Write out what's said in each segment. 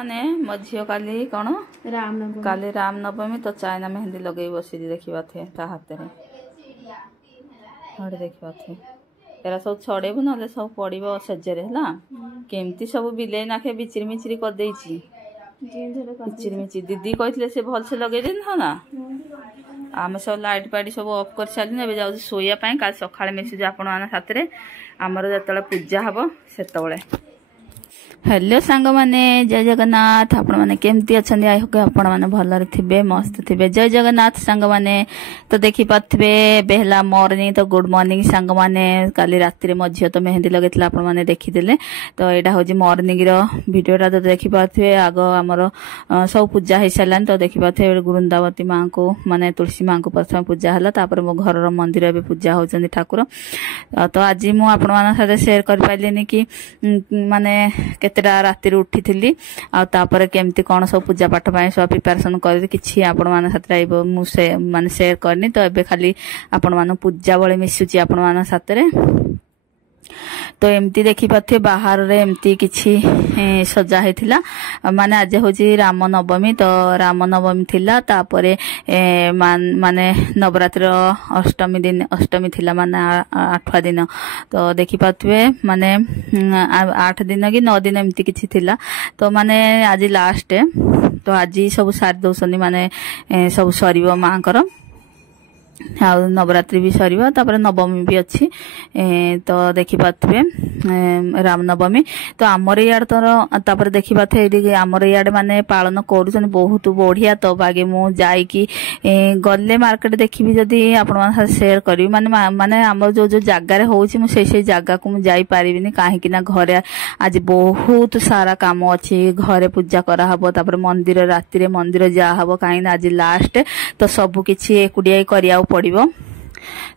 माने मो झील काली कौन काली रामनवमी तो चाइना मेहंदी लगे बसी देखा थे ता हाथ में देखा थे एरा सब छड़ेबू ना सब पड़ो सेजरे है केमती सब बिले नाखे बिचिरी मिचिरी करदे बिचिरी मिचिरी दीदी कहते से भल से लगे था ना आम सब लाइट पाइट सब अफ कर सारे ए जाऊँ शोवाई कल सका मिशुचे आपण साथ आमर जो पूजा हम से हेलो सांग माने जय जगन्नाथ आपण माने केमती अछंदी आई होके आपण माने भलरे थिबे मस्त थिबे जय जगन्नाथ सांग माने तो देखि पाथबे बेहला मॉर्निंग तो गुड मॉर्निंग सांग माने काली रात्रि रे मझियो तो मेहंदी लगेतला आपण माने देखि देले तो एडा होजी मॉर्निंग रो वीडियोटा तो देखि पाथबे आगो हमर सब पूजा हे सलान तो देखि पाथबे वृंदावती मां को माने तुलसी मां को प्रथम पूजा हला तापर मो घर रो मंदिर एबे पूजा होचंदी ठाकुर तो आज मु आपण माने साथे शेयर कर पाइलेनी कि माने केतेटा राति उठी थी आपर केमती कौन सब पूजा पाठ सब प्रिपेरेसन कर कि आपण मान साथ माने शेयर करनी तो एबे खाली आपण मान पूजा बड़े मिशुची आपण मान साथ तो एमती देखी पाथे बाहर रे एमती किछि सजा हेथिला माने आज होजी राम नवमी तो राम नवमी थिला तापरे माने नवरात्र अष्टमी थिला माने 8 दिन तो देखी पाथबे माने 8 दिन कि 9 दिन एमती किछि थिला तो माने आज लास्ट तो आज सब सारी दौसनी माने सब सरीबो मांकर नवरात्रि भी सर नवमी भी अच्छी तो देखी पाथे रामनवमी तो आमर इड तो देखी पाथे आमर इड माने पालन कर बहुत बढ़िया तो बागे मु जाइकी गले मार्केट देखी जदि आपण शेयर करी माने माने आमर जो जो जगार होसी जगह को मुझे पारिनी कहीं घरे आज बहुत सारा काम अच्छी घरे पूजा कराहब मंदिर राति मंदिर जाहब कहीं आज लास्ट तो सबकि एकुटिया करिया पड़ो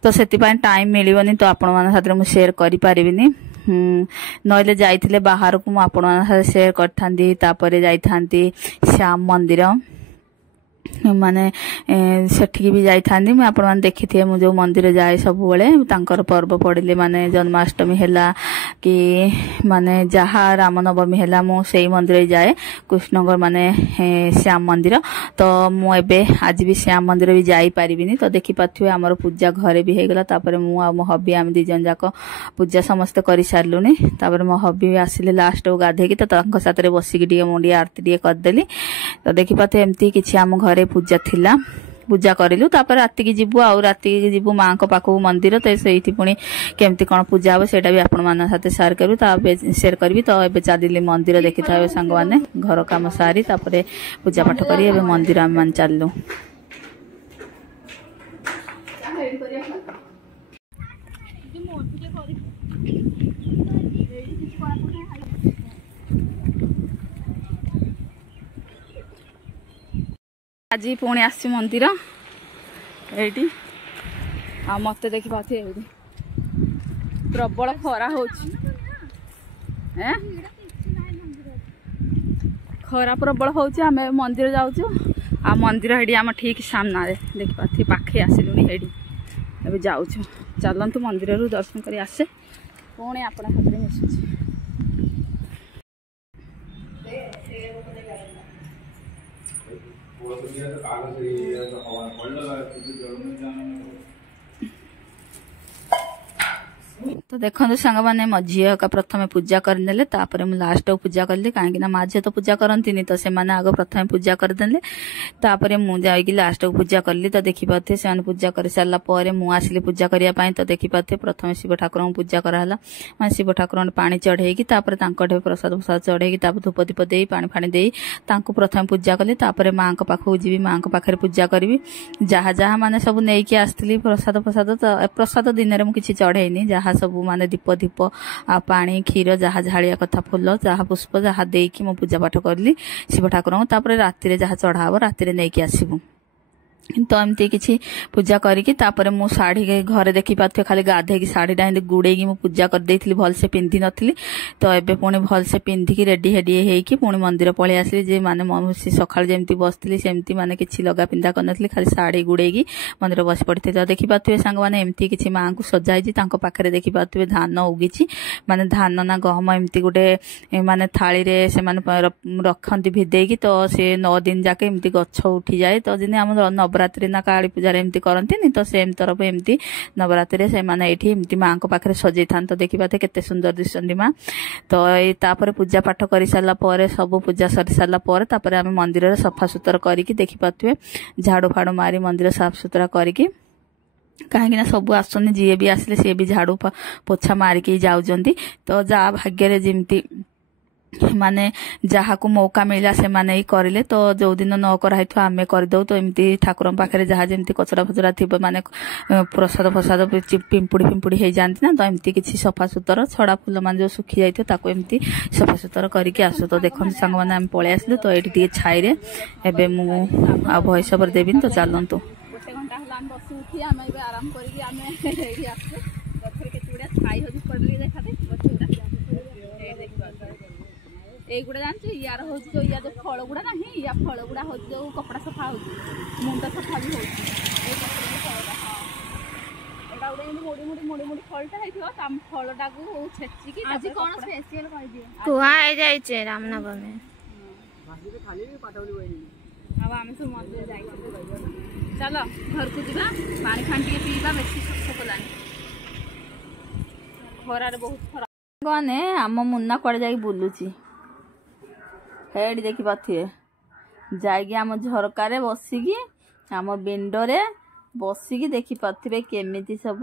तो से टाइम मिलनी तो आपण मान साथ मुझे शेयर करि पारिबिनी नइले जाइथिले बाहर को आपण मान साथ शेयर करथांती तापरे जाइथांती श्याम मंदिर माने सेठी भी जाइथांती मैं आपण मान देखिथे मु जो मंदिर जाए सब बेले तांकर पर्व पड़िले माने जन्माष्टमी हैला कि माने जहा रामनवमी हैला मु सेई मंदिर जाए कृष्णगर माने श्याम मंदिर तो मु एबे आज भी श्याम मंदिर भी जाई पारिबिनी तो देखि पाथुए हमर पूजा घरे भी हेगला तापर मु आ मो हबी आम दी जन जाक पूजा समस्त करि सारलुनी तापर मो हबी आसिले लास्ट गाधे की तो तांको साथरे बसिकी डी मुंडिया आरती डी कर देली तो देखि पाथे एमती किछि हम घरे पूजा थिला पूजा करिलु तापर राति की जीवु आ राति की जीवु मां को पाखु मंदिर तो सेठी पुणी केमती कौन पूजा हो सेटा भी आपण मान साथे शेयर करू ता शेयर करबी तो एबे चालिली मंदिर देखि थाबे संग माने घर काम सारी तापर पूजा पाठ करी एबे मंदिर हम मान चललु आज पुणी आसी मंदिर ये आ मत देखी पाथे प्रबल खरा हो खरा प्रबल हो मंदिर जाऊँ आ मंदिर ये आम ठीक सामना देखी पाथे पाखे आसिलुनी ये जाऊँ चलतु मंदिर दर्शन कर आसे पुणी आपण हाथ मिशुची तो देखो सांग मैंने मो झील का प्रथम पूजा करदे तापर मुझे लास्ट पूजा कली कहीं माँ झील तो पूजा करती तो से आग प्रथम पूजा करदे तापर मुझे लास्ट पूजा कली तो देखी पाथे से पूजा कर सारापर मुझे पूजा करने तो देखी पाथे प्रथम शिव ठाकुर पूजा कराला मैं शिव ठाकुर पानी चढ़ेगी प्रसाद प्रसाद चढ़ेगी धूप दीप दे पानी फाणी दे प्रथम पूजा कली तापर माँ को पाखक जी माँ को पाखे पूजा करी जहाँ जहाँ मैंने सब नहीं आसती प्रसाद प्रसाद तो प्रसाद दिन में किसी चढ़ेनी जहाँ सब माने दीप दीप आ पानी क्षीर जहाँ झाड़िया कथा फूल जहाँ पुष्प जहाँ देकी मो पूजा पाठ करली शिव ठाकुर राति जहाँ चढ़ाव राति नहीं आसबू तो एमती किसी पूजा करिकी तापर मु शाढ़ी घरे देखी पाथे खाली गाधे शाढ़ीटा एमती गुड़ेगी मु पूजा कर देइथिली भल से पिंधि नथिली तो एबे पुणी भल से पिंधिकी रेडी हेडी हेइकी पुणी मंदिर पळै आसली जे माने मौसी सकाळ जेमती बसथिली सेमती माने किछि लगा पिंधा करनथिली खाली शाढ़ी गुड़ेगी मंदिर बस पड़िथे तो देखि पाथुवे सांग माने एमती किछि मां को सजाइछि तांको पाखरे देखि पाथुवे धान उगिछि माने धान ना गहम एमती गोटे माने थाली रे से माने रखंती भिदेकी तो से 9 दिन जाके एमती गछ उठी जाए तो जिने हम नवरात्रि ना काली पूजा एमती करंती तो सेम तरफ एमती नवरात्रि से माने एठी एमती मां को पाखरे सजै थान तो देखि पाथे केते सुंदर दिसंदी मां तो ए तापर पूजा पाठ करि साला परे सब पूजा सरि साला परे तापर हम मंदिर रे सफा सुतर करिकी देखि पाथुवे झाड़ू फाड़ू मारी मंदिर साफ सुतरा करिकी कहीं सब आसुनी जी भी आसले सी भी झाड़ू पोछा मारिकी जाउजंदी तो जा भाग्य जिमती माने जहा को मौका मिला से माने ही करिले तो जो दिन न कराई आमे करदौ तो एमती ठाकुर पाखे जहाँ जमी कचरा फचरा थी माने प्रसाद फसाद पिंपुड़ी फिंपुड़ी हो जाती ना तो एमती किसी सफा सुतर छड़ा फूल मान जो सुखी जाइए ताको एमती सफा सुतर करके आसु तो देखो सांग मैंने आम पलि आसलु तो ये छाई रे एबे मु आ भॉइस ओवर देबिन तो चलतु गोटे घंटा हला हम बस उठी आमे एबे आराम करके आमे रेडी आसु गछरे के चूड़ा छाई होजी पड़ली देखा दे गछरा एगुड़ा जानते यार हूँ जो या जो फल गुड़ा ना या फल गुड़ा हूँ जो कपड़ा सफा हो मुंड सफा भी हो मोड़ी मोड़ी मोड़ी मोड़ी फलटा है फलटा को छेचिकी आज कौन स्पेशल कह दिए कुआ है जाइए रामनवमी अब आम सब मंदिर जाई चलो घर को जीवा पानी फानी टे पीवा बेसी शोक कलानी खरार बहुत खरा गने आम मुन्ना कड़े जाई बुलुची हेडी देखी पाथे जाइए आम झरकार बसिकी आम विंडोरे बसिकी देखी पाथे केमिति सब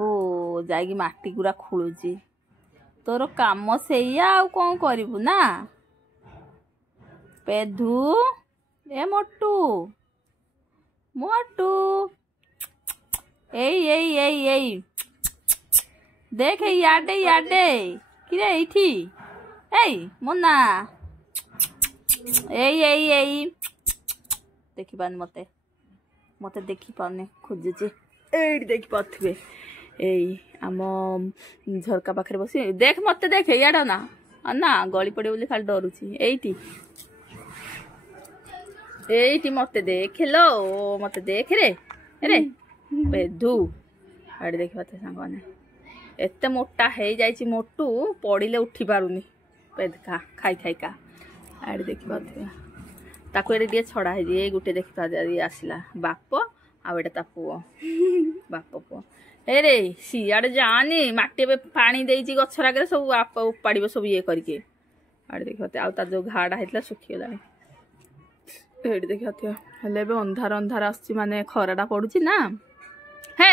जाइए माटी गुरा खोलुची तोर काम सेया आ कौन करिबु ना पेधु ए मोटू मोटू एई देख याडे याडे किरे एठी एई मुन्ना एई देखी पानी मते मते देखी पाने खोजुचे एडी देखी पाथबे एई आम झरका पाखरे बसी देख मते देख याडा ना ना गली पड़े बोली खाली डरुची एटी मते देख लो मते देख रे रे बेधु आड़े देखी पाथे सांग माने एते मोटा हे जाइची मोटू पड़िले उठी पारुनी पेदका खाई खाई का आड़े देखी पाथे ताको एडे दिए छड़ा हे जे गुटे देखि पादे आसिला बाप आ एटा ता पुओ बाप पुओ ए रे सियाड़ जानी माटी बे पानी देइची गछरा के सब आप उपाड़िबो सब ये करके आड़े देखि पाथे आ ता जो घाड़ा हेतला सुखी गेलानी एडे देखि पाथे हले बे अंधार अंधार आसी माने खराडा पडुची ना हे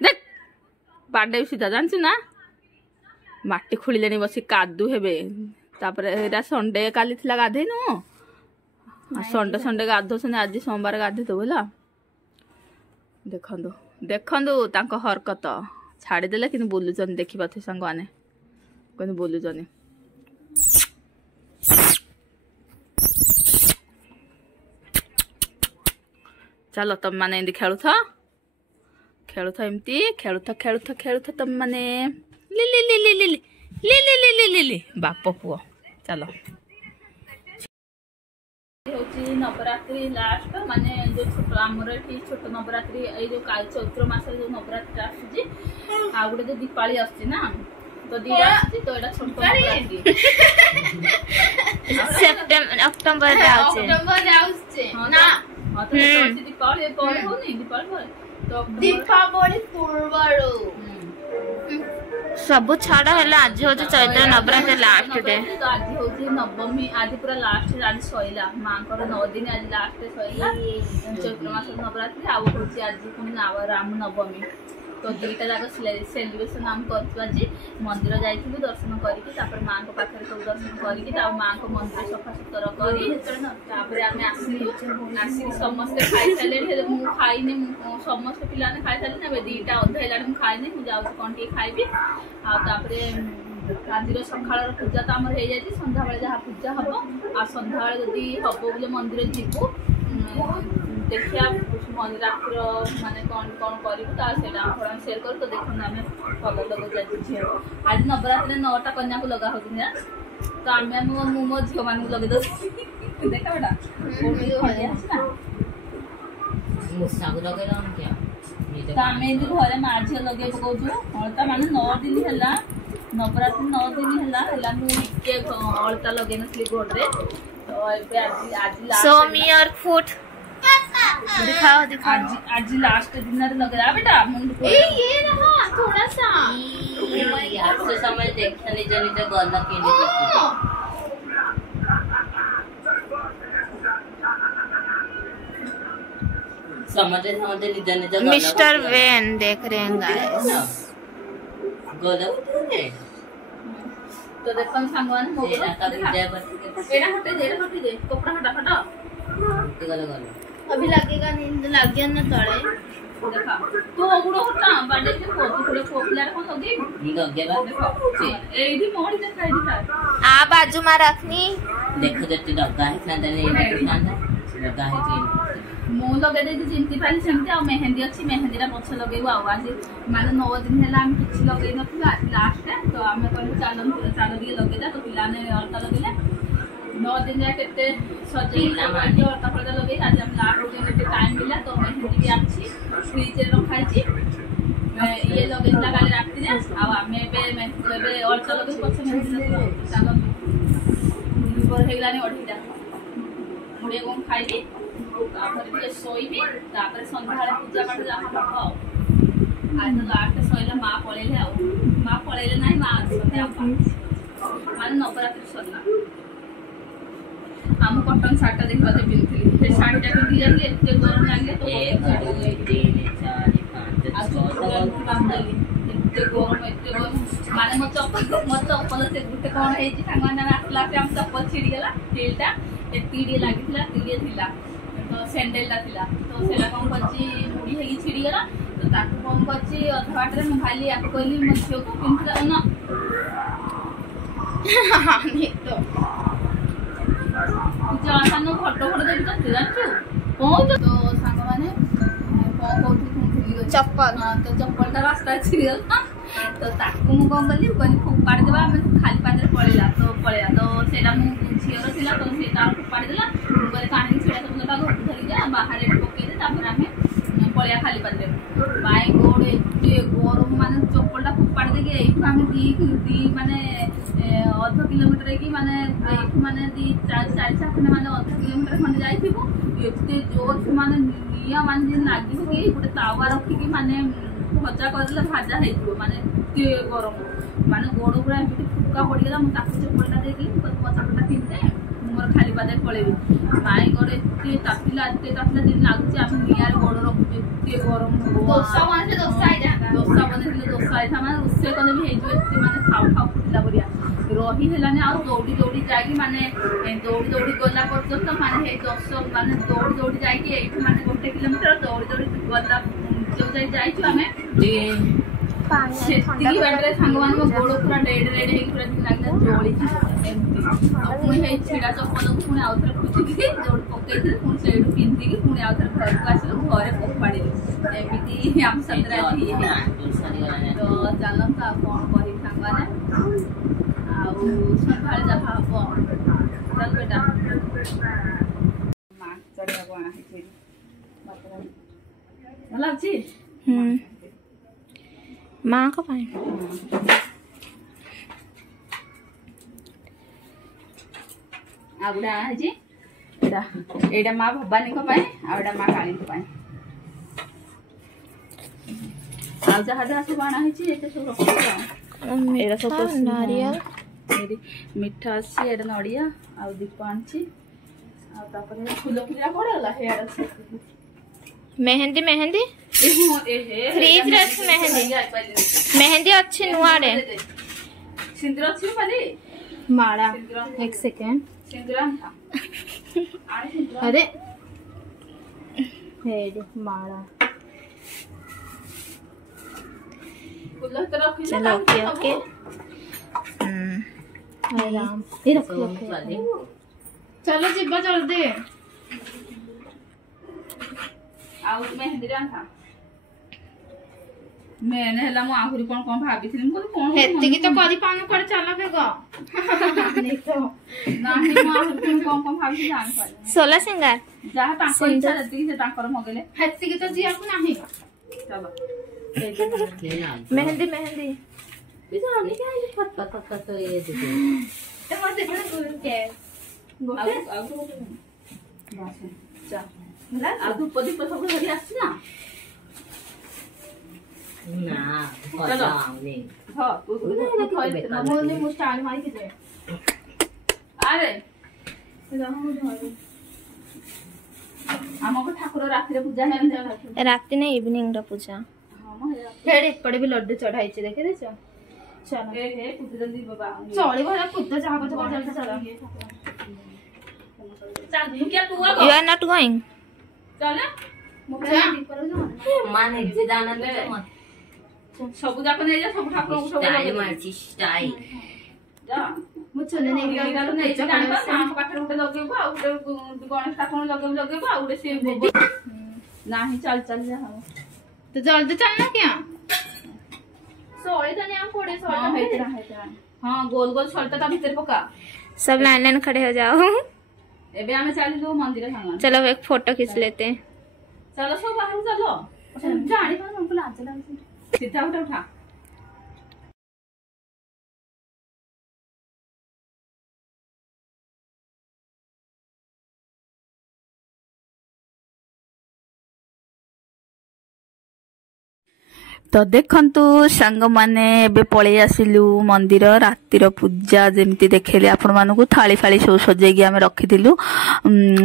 देख बाडे सीधा जानछु ना माटी खुलिलेनी बसी कादू हेबे तापर एटा संडे काली थिला गाधे नो संडे संडे गाधो सने आज सोमवार गाधे तो होला देखंदो देखंदो तांको हरकत छाड़ी देले कि बोलुचन देखि पाथे संग माने कोन बोलुचन चलो तुम माने एंदी खेलुथ एमती खेलुथ तुम माने ली ली ली ली ली ली ली ली ली ली ली बाप पुओ चलो नवरात्रि लास्ट माने जो छोट आमर ये छोट नवरात्रि ये जो चैत्र मास जो नवरात्रि आसुची आ गोटे जो दीपावली आसुची ना तो दीटा आसुची तो एटा छोट नवरात्रि सेप्टेम्बर अक्टोबर जाउचे ना हां तो दीपावली पर होनी दीपावली पर तो दीपावली पूर्वरो सब छाड़ा है आज हूँ चैत्र नवरात्रि लास्ट डे तो आज हूँ नवमी आज पूरा लास्ट आज सैला माँ 9 दिन आज लास्ट सैला चैत्र मास नवरात्रि आउ हूँ आज पुणी राम नवमी तो दुईटा जाक सेलिब्रेशन आम कर मंदिर जाइलु दर्शन करके माँ को पाखे सब दर्शन करके माँ को मंदिर सफा सुतर कर आसिक समस्ते खाई सारे मुझे खाइनी समस्त पिला खाई सारे ना दीटा अधा है खाइनी मुझे जाऊँ कौन टे खाइबी आपर आज सकाळ पूजा तो आम हो जाए सन्ध्या जहाँ पूजा हम आ सन्ध्या जदि हम बोले मंदिर जीवु देखिया मन रात्र माने कौन कौन करू ता आपण शेयर कर तो देखो आम कलर लगे जाए झील आज नवरात्र 9टा कन्या को लगा होती है तो आम मो झील मान लगे दो देख बेटा घरे माँ झील लगे पकाऊ अलता मान 9 दिन है नवरात्र 9 दिन है अलता लगे नी गोड़े तो आज शो मी योर फुट दिखाओ दिखाओ आज लास्ट दिन लगे बेटा मुंड को ये रहा थोड़ा सा यार से समय देखा निज निज गला के समझे समझे निज निज मिस्टर वेन देख रहे हैं गाइस गला तो देखन सांगवान मोबाइल का वीडियो पर एड़ा हटे दे कपड़ा हटा हटा गला अभी लगेगा नींद लग गया ना तले देखा तो ओगुडो हटा बाडे के थोड़े खोखला को लगे लगे बा एडी मोड़ी देखाई दिखा आ बाजू में रखनी देखो जति डगा है ना देने डगा है कि मु लगे दे चिंती पाली सेमती आ मेहंदी अच्छी मेहंदी रा पछ लगेबो आ आज माने 9 दिन हैला हम किछ लगे नथिला लास्ट तो हमें कहले चालो दिए लगे जा तो पिला ने अलता लगेले 9 दिन जाए केते सजेला माने अलता फलता लगे आज हम लास्ट दिन टाइम मिला तो मेहंदी भी अच्छी फ्रिज रे रखाई छी ये लगे लगा राखती रे आ हमें बे अलता लगे पछ मेहंदी चालो ऊपर हेलानी ओठीटा मुड़े को खाइबी तापर सोईबी तापर संध्याळे पूजा पाठ जहा हबो आज लास्ट सोइला मां पळेले आ मां पळेले नाही मां असते आपा माने नवरात्र सरना हम कॉटन साड़ी देखबा ते पिनथली ते साड़ीटा पिनथि जाले एते गरम लागले तो 1 2 3 4 5 6 एते गरम माने मो चप्पल से गुटे कोन हेजी सांगवाना आसला से हम चप्पल छिड़ी गेला हिलटा एतीडी लागितला तीडी थिला तो सैंडल ला थिला तो सेला कोन पची मुड़ी हेगी छिड़ी गेला तो ताको कोन पची अधवाट रे म खाली आ कोइली म छियो को पिनथला ना नहीं तो जानो फोटो दे जानछु कोन तो सांग माने कोन कोठी चप्पल तो चप्पल ता रास्ता छिड़ी गेला तो ताको मु कोन गली कोन फुपाड़ देबा हम खाली पादरे पळेला तो सेला मु झियर थिला तो सेटा फुपाड़ देला गले कानी छिड़ा तो ता घर धरि जा बाहर रे पके दे तापर हमें पळिया खाली पादरे बाई गोड़ एते गरम माने चप्पल ता फुपाड़ दे के एठु हमें दी माने आधा किलोमीटर की माने एठु माने दी 4 7 माने आधा किलोमीटर खंड जाइथिबो एते जोर माने निया माने जे लागी हो कि गुटे तावा रखी कि माने भजा करले भाजा हेइथिबो माने एते गरम माने गोड़ पूरा एते फुका पड़ी गेला म ताकू चप्पलटा देली पचापटा किनते मोर खाली पादे पळेबी माई गोड़ एते तापिला दिन लागुची आम नियार गोड़ रखुचे एते गरम दोसा माने दोसा आई था माने उससे कने भी हेजो एते माने खाउ फुटला बरिया रही हेलाने आ दौड़ी जाई माने दौड़ी गला पर्यंत माने हे 10 माने दौड़ी जाई एठु माने 1 किलोमीटर दौड़ी गला जो जाई छु हमें सेती बैठे सांगवान में गोड़ पूरा डेड हे पूरा लागला जोड़ी एमती पुणी हे छिड़ा चप्पल को पुणी आउथर खुची की जोड़ पके दे पुणी सेडू पिंती की पुणी आउथर घर को आसलो घरे पपाड़ी एमिति हम सतरा थी तो चलन का कोन करी सांगवाने आउ संभाल जहा हबो चल बेटा मां चढ़िया कोना है छी भला छी मां का पाए आगुडा है जी एडा मां भवानी को पाए आउडा मां काली को पाए आ जहा सब आना है जी एते सब रखो एडा सब नारियल मेरी मिठा अछि एडा नडिया आ दीप आछि आ तापर फूल पूजा पड़ला हे एडा मेहंदी फ्रीज रख मेहंदी अच्छी नुआड़े सिंदूर अछि पाली माड़ा एक सेकंड सिंदूर अरे हेड माड़ा फूल तो रख चलो ओके राम ये रखो वाली चलो जिब्बा जल्दी ଆଉ ମେହେନ୍ଦୀରେ ଆଣ୍ଠା ମେନ୍ ହେଲା ମୁଁ ଆହୁରି କଣ କଣ ଭାବିଥିଲି ମୁଁ କହିଲି କଣ ହେତିକି ତ କରିପାରୁନୁ କୁଆଡେ ଚାଲ ବେଗ ନାହିଁ ମୁଁ ଆହୁରି କଣ କଣ ଭାବିଥିଲି ଜାଣିପାରିଲି सोला सिंगार ଯାହା ତାଙ୍କ ଇଚ୍ଛା ଯେତିକି ସେ ତାଙ୍କର ମଗେଇଲେ ହେତିକି ତ ଯିବାକୁ ନାହିଁ ଚାଲ मेहंदी मेहंदी ଆଉ ଧୂପ ଦୀପ ସବୁ ଧରି ଆସିଛି ନା ଆରେ ଆମକୁ ଠାକୁର ରାତିରେ ପୂଜା ହେଇଯାଏ राति ने इवनिंग रा पूजा हेड एपड़े भी लड्डू चढ़ाई देखे देछ चलो चलिब खुद जहाँ कुछ यू आर नॉट गोइंग ସବୁ ଯାକ ନେଇଯା ସବୁ ଠାକୁରଙ୍କୁ ସବୁ ପାଖରେ ଗୋଟେ ଲଗେଇବ ଆଉ ଗୋଟେ ଗଣେଶ ଠାକୁର ଲଗେଇବ ଆଉ ଗୋଟେ ସିଏ ନାହିଁ ଚାଲ ଚାଲ ଯା ହବ तो जल्दी चलना क्या हाँ गोल गोल सलता ता भीतर पका सब लाइन लाइन खड़े हो जाओ एबे आमे चलिलु मंदिर संग चलो एक फोटो खींच लेते हैं चलो सब बाहर चलो जानी पर हमको लाज लागे सीधा उठा तो देखंतु सांग माने एबे पळेई आसिलु मंदिर रातिर पूजा जेमती देखेले आपण मानकु थाली फाली सब सजेगी आमे रखिथिलु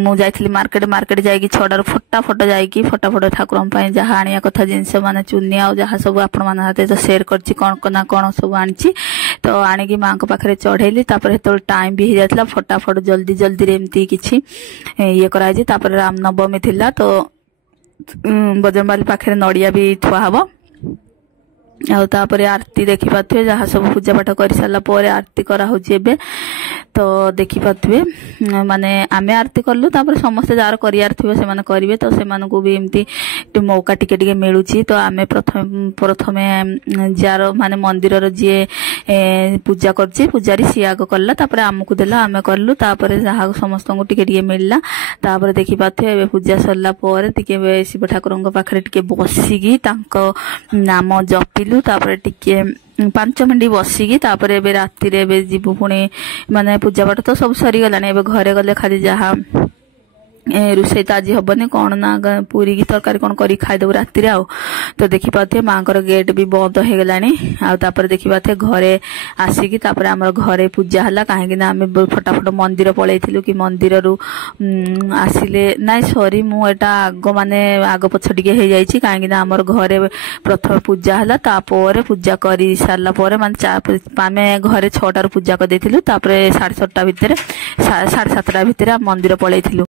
मु जाइथिली मार्केट जाईकी छडार फटाफट जाईकी फटाफट ठाकुरम पई जहा आनिया कथा जिंस माने चुन्नी आ जहा सब आपण मान हाते तो शेयर करछि कोन कोना कोन सब आनछि तो आनिकी मां को पाखरे चढ़ेली तापर हेतल टाइम भी हो जातला फटाफट जल्दी जल्दी रे एमती किछि ये कराइ जे तापर रामनवमी थिला तो बजरंगबाली पाखरे नडिया भी थुआ हबो आरती देखी पाथे जहाँ सब पूजा पाठ कर सारा पर आरती करा होची एबे तो देखी पाथे माने आमे आरती करलु तापर समस्त जार करियार थिबे से माने करिवे तो से माने को भी एमती मौका टिके टिके मिलुची तो आमे प्रथमे जार माने मंदिर रो जे पूजा करची पूजारी सियाग करला तापर हमकु देला आमे करलु तापर जहाँ समस्त को टिके टिके मिलला तापर देखी पाथे एबे पूजा सरला पर टिके शिव ठाकुरंग पाखरे टिके बसिगी तांको नाम जपिलु तापर टिके 5 मिनिट बसिकी तापर एबे राति रे एबे जीवु पुणी माने पूजा पाठ तो सब सरी गलानी एबे घरे गले खाली जहा रुसई तो आज हबनी कौन ना पूरी की तरकारी कौन करी खाईदेव राति आउ तो देखी पाथे मांकर गेट भी बंद हो गलानी आपर देखी पाथे घरे आसिकी तापर हमर घरे पूजा हला काहे ना आमे फटाफट मंदिर पळेइथिलु कि मंदिर रु आसिले नाइ सॉरी मु एटा आग माने आग पछ टिके हे जाईची काहे ना हमर घरे प्रथम पूजा हला तापर पूजा करी सारला परे माने आमे घरे 6टा पूजा कर देथिलु तापर 7:30 भितरे 7:30 भितरे मंदिर पळेइथिलु